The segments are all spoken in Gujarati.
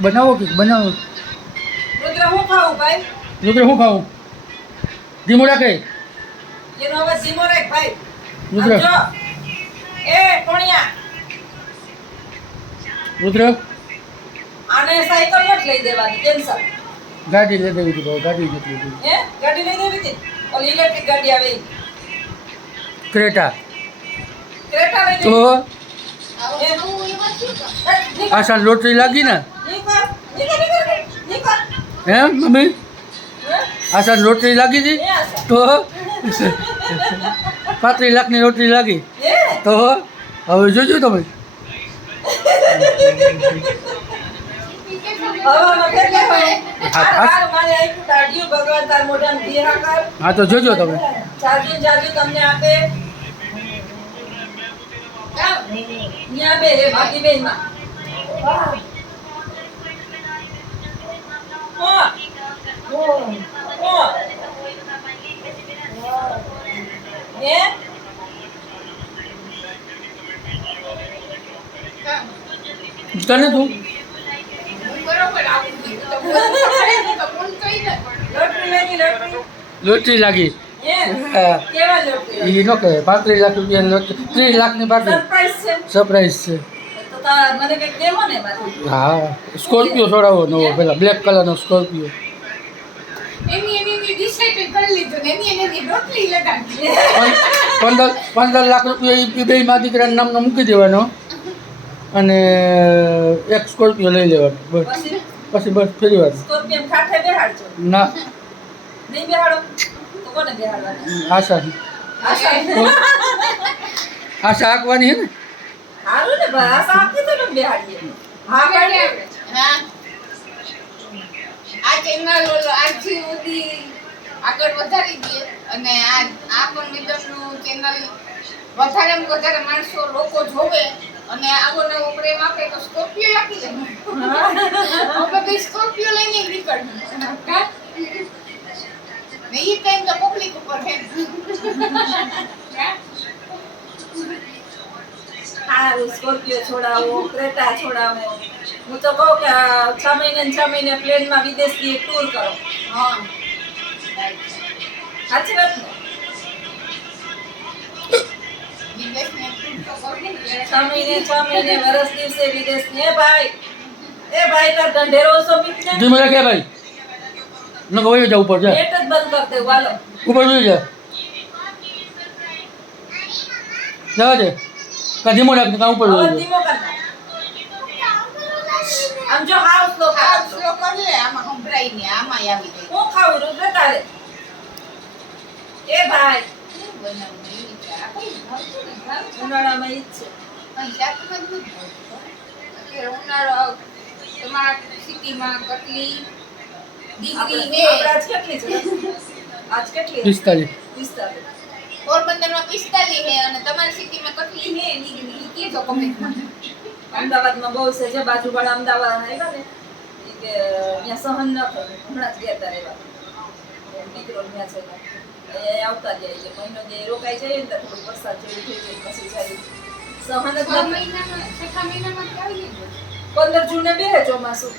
બનાવો કે બનાવો? રુદ્ર હું ખાવું ભાઈ? રુદ્ર શું ખાવું ધીમો રાખે. એનો અવાજ ધીમો રાખ ભાઈ. રુદ્ર. એ કોણિયા. રુદ્ર. આને સાયકલ નથી લઈ દેવાની કેન્સલ. ગાડી લઈ દેવી હતી ભાઈ ગાડી લઈ દેવી હે? ગાડી લઈ દેવી હતી? ઓલી ઇલેક્ટ્રિક ગાડી આવે. ક્રેટા. ક્રેટા લઈ તો દેવી. આવું એમ. નવું એમાં શું કામ? એ, નીકળ, આસાન લોટરી લાગી ને? નીકળ, નીકળ, નીકળ, નીકળ. હે મમ્મી આશા રોટલી લાગી હતી તો પાંત્રીસ લાખની રોટલી લાગી. તો હવે જોજો તમે? હા, તો જોજો તમે. જાજુ ને જાજુ તમને આપે. બે બેનમાં તને તું. લોટરી લાગી. હે કેવા લોટરી એ નો કહે પાંત્રીસ લાખ રૂપિયા ત્રીસ લાખની પાકી સરપ્રાઈઝ છે. મને કંઈક દેવો ને હા સ્કોર્પિયો છોડાવો નવો પેલા બ્લેક કલરનો સ્કોર્પિયો. પંદર પંદર લાખ રૂપિયા એ બે મા દીકરાના નામનો મૂકી દેવાનો. અને એક સ્કોર્પિયો લઈ લેવાનો બસ. પછી? બસ ફેરી બેહાડજો. ના. આશા. આશા. આંકવાની હે ને? હારું ને બસ આપી તો ને બેહાડીએ હા આપે. હા. આ ઓલો આજથી સુધી આગળ વધારી દઈએ અને આ આ પણ મેડમનું ચેનલ વધારે વધારે માણસો લોકો જોવે અને આવો નવો પ્રેમ આપે તો સ્કોર્પિયો આપી દે હવે ભાઈ સ્કોર્પિયો લઈને નીકળ? ને ટાઈમ તો પબ્લિક ઉપર છે કા? હારું સ્કોર્પિયો છોડાવો ક્રેટા છોડાવો હું તો કહું કે આ છ મહિને ને છ મહિને પ્લેનમાં વિદેશની એક ટૂર કરો. હા. સાચી વાત ને? વિદેશને trip તો કરવું જ છ મહિને છ મહિને વરસ દિવસે વિદેશ ને એ ભાઈ એ ભાઈ તાર ઢંઢેરો ઓછો મીટને ધીમે રાખે ભાઈ? ન વયો જા ઉપર જા. નેટ જ બંધ કરી દેવું હાલો ઉપર વયો જા. જવા દે. કા ધીમો રાખ કા ઉપર હવે વયો જા ધીમો કર નાખ. આમ જો હાવ સ્લો આ કર slow કરી લે, આમાં સંભળાય નહીં, આમાંય આવી જાય. હું ખાવું રુદ્ર તારે એ ભાઈ શું બનાવવું એવી છે? આ કઈ ભાવતું ને, ભાવતું. ઉનાળામાં ઈ જ છે કઈ જાતમાં જ નથી ભાવતું. અત્યારે ઉનાળો તમારા સિટીમાં કટલી દીકરી આપણે હે આજ કેટલી છે આજ કેટલી પિસ્તાલીસ પિસ્તાલીસ પોરબંદરમાં પિસ્તાલીસ હે અને તમારી સિટીમાં કટલી દીકરી ઈ કહેજો કમેન્ટમાં અમદાવાદમાં બહુ છે જે બાજુવાળા અમદાવાદ આવ્યા ને કે ત્યાં સહન ન થયું હમણાં જ ગયા તા રહેવા. દીકરો ત્યાં છે એ આવતા જાય એટલે મહિનો જે રોકાઈ જાય ને થોડું વરસાદ જેવું થઈ જાય પછી જાય. સહન જ છ. મહિનામાં છઠ્ઠા મહિનામાં આવી પંદર જૂને બે ચોમાસું.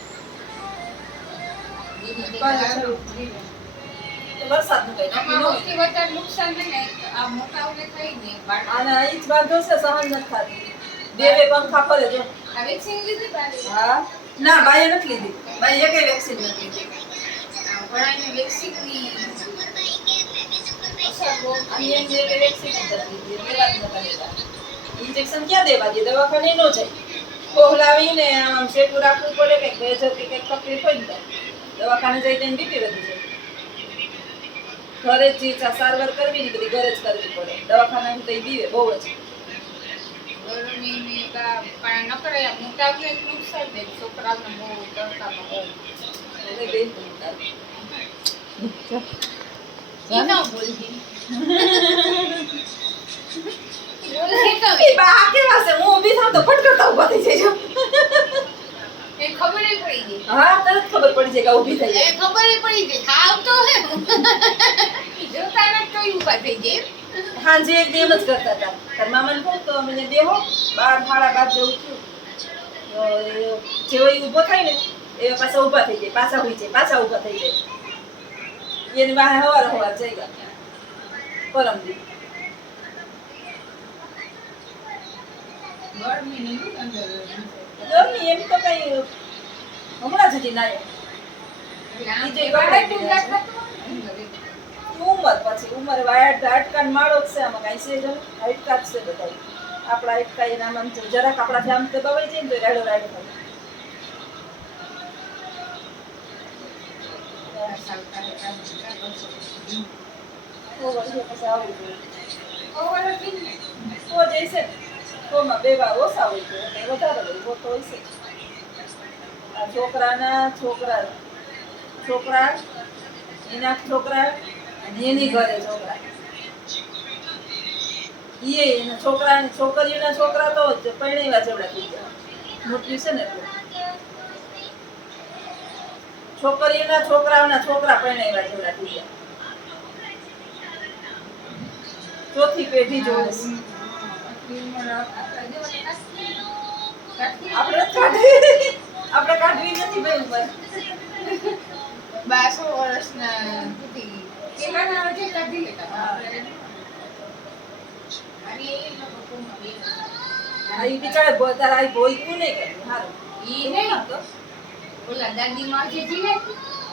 વરસાદ છ. કઈ ન વધારે નુકસાન છે ને આ મોટાઓને થાય ને અને ઈ જ વાંધો છે સહન નથી થતી. બે બે પંખા ફરે જો. આ વેક્સિન લીધી બારી હા. ના બાઈએ નથી લીધી. બાઈએ એકેય વેક્સિન નથી લીધી. ઘણાને વેક્સિન ઇન્જેક્શન ક્યાં દેવા દે? દવાખાને ન જાય. કોહલાવીને આમ શેકું રાખવું પડે કંઈક બે જતી કંઈક તકલીફ હોય ને દવાખાને જઈ તેને બીપી વધી જાય. ઘરે જ સારવાર કરવી ને બધી ઘરે જ કરવી પડે. દવાખાનામાં તો બીવે બહુ જ. ગરમીની કા- પણ નકર આ મોટાઓને જ નુકસાન દે છોકરાઓને બહુ તડકામાં બહુ એટલે બેન ઈ ના બોલતી બોલતી તો ઈ બા આ કેવા છે હું ઊભી થાઉં તો ફટકરતા ઊભા થઈ જાય એ ખબર ય પડી ગઈ હા તરત જગ્યા જાય ઊભી થઈ જાય. ખબર પડી ગઈ ખાવ તો હે જોતા ન તો ઊભા થઈ જાય હાંજે એક એમ જ કરતા હતા. તાર મામાને કહું તો અમે દેહો બાર ફાળા બાદ જેવું થયું. એ જેવો ઊભો થાય ને એ પાછા ઊભા થઈ જાય પાછા હોય છે પાછા ઊભા થઈ જાય. એની વાહે હવાર હવાર જઈ ગયા. પરમ દી ગરમી એમ તો કઈ હમણાં જ હજી ના ઉંમર પછી, ઉંમર વાયટ હાડકાન માળો છે, આમાં કાંઈ છે જ નહીં. હાડકા જ છે બધા આપણા હાડકા એના આમ છે. જરાક આપણા જામ તો દબાઈ જાય ને તો રાડો રાડો થાય ચાલતા રહેતા બધા કરશો. તો વળી પછી આવું જોઈએ. ઓવરથી ને. તો જઈશે બે વાર ઓછા હોય છે વધારે હોય તો હોય છે છોકરાના છોકરા છોકરા, એના છોકરા અને એની ઘરે છોકરા. ઈ એના છોકરા છોકરીઓના છોકરા તો પરણેવા જેવડા થઈ ગયા. મોટી છે ને છોકરીઓના છોકરાઓના છોકરા પરણેવા જેવડા થઈ ગયા. ચોથી પેઢી જોઈએ આપણે કાઢવી આપણે કાઢવી નથી ભાઈ બારસો વર્ષના સુધી. પેલાના અડધે કાઢી લેતા. આપણે. અને એ લોકો ટૂંકમાં બે આ ઈ બિચારા બોલતા આ બોલવું નહીં કે. હારું. ઈ નહીં. ઓલા દાદીમાં જે જીવે.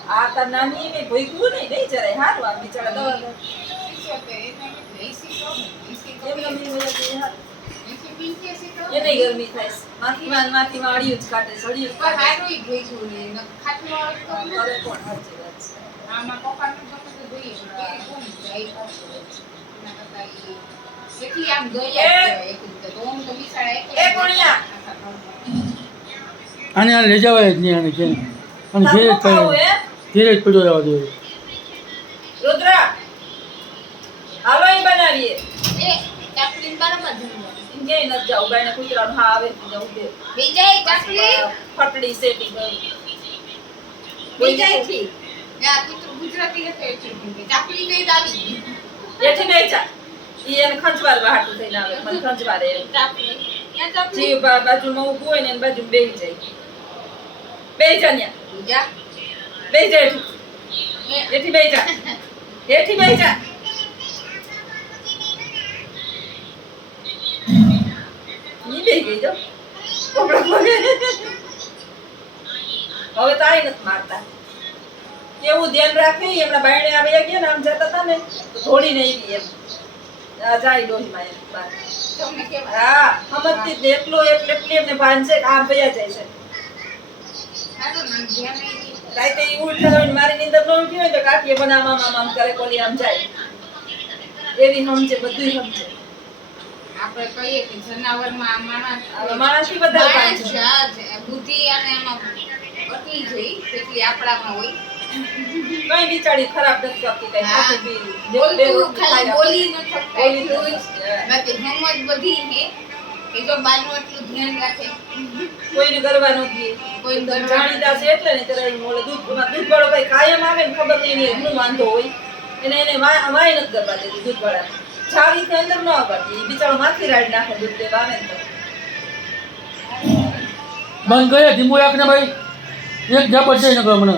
આ તાર નાની ને ભોગવું નહીં નહીં જરાય. હારું આ બિચારા દવા સિત્યોતેર, એને એંસી તો નહીં, એંસી તો એમ નહીં. ગમી મને કે હારું. એંસી પંચ્યાસી ગરમી થાય છે. માથી માં માથી માં અડિયું જ કાટે સળિયું જ પણ કાઢે ગઈ છું ને ખાટલો આવે તો કરે કોણ સાચી વાત? છે આમાં પપ્પાનું ગમે તો જોઈએ છે કે કોણ જાય પાછું. એના કરતા ઈ એટલી આમ દયા એક રીતે. તો. હું તો બિચારા એ કોણિયા! આને આ લઈ જવાય જ નહીં આને ક્યાંય અને ધીરે જ પડ્યો ધીરે જ પડ્યો રહેવા દેવો. રુદ્રા! ક્યાંય નથી જાવું. બાયણે કૂતરાનું હા આવે તો જવું દે બીજાય ચાપલી ફટડી સેટિંગ બીજાયથી. આ કૂતરું ગુજરાતી હતું એટલે ચાપલી કઈ એથી નહીં ચા ઈ એને ખંજવાર વાહાટું થઈને આવે. મને ખંજવારે એમ. ચાપલી ક્યાં ચાપલી જે બા- બાજુમાં ઊભું હોય ને એની બાજુ બેહી જાય. બેહી જા બે જાય બેહી જાય હેઠી. એ બેહી જા. હેઠી બેહી જા. ઈ બેહી ગઈ જો કપડાં હવે તો આવી નથી મારતા. કેવું ધ્યાન રાખે એમના બાયણે આવ્યા ગયા ને આમ જતા હતા ને તો ધોડીને આવી એમ. જાય ડોહીમાં એમ હા સમજતી જ એટલો એટલું એટલે એમને ભાન છે આમ ભયા જાય છે. રાતે એ ઉઠતા હોય મારી નીંદર ન ઉઠી હોય તો કાકીએ આમ આમ આમ કરે કોલી આમ જાય. એવી સમજે બધું સમજે. આપણે કહીએ કે જનાવરમાં માણસ માણસથી વધારે. બુદ્ધિ અને એમાં બદલી જઈ તેટલી આપણામાં હોય કઈ બિચારી ખરાબ નથી કરતી કઈ હા. ખાતી પીતી. બે બોલતું ખાલી બોલી ન શકતા બોલી એટલું જ. નથી. હા. બાકી સમજ બધી હે કે જો બાનું એટલું ધ્યાન રાખે કોઈને ગરબા ન દે કોઈ જાણીતા છે એટલે ને ત્યારે દૂધ ભાઈ કાયમ આવે ને ખબર નહીં એને વાંધો હોય એને એને વાય નથી કરવા દેતી દૂધવાળા કે અંદર ન એ બિચારો માથી રાડ નાખે દૂધ દેવા આવે ને બંધ કરે ધીમું રાખ ભાઈ. એક ઝાપટ જઈને કહો મને.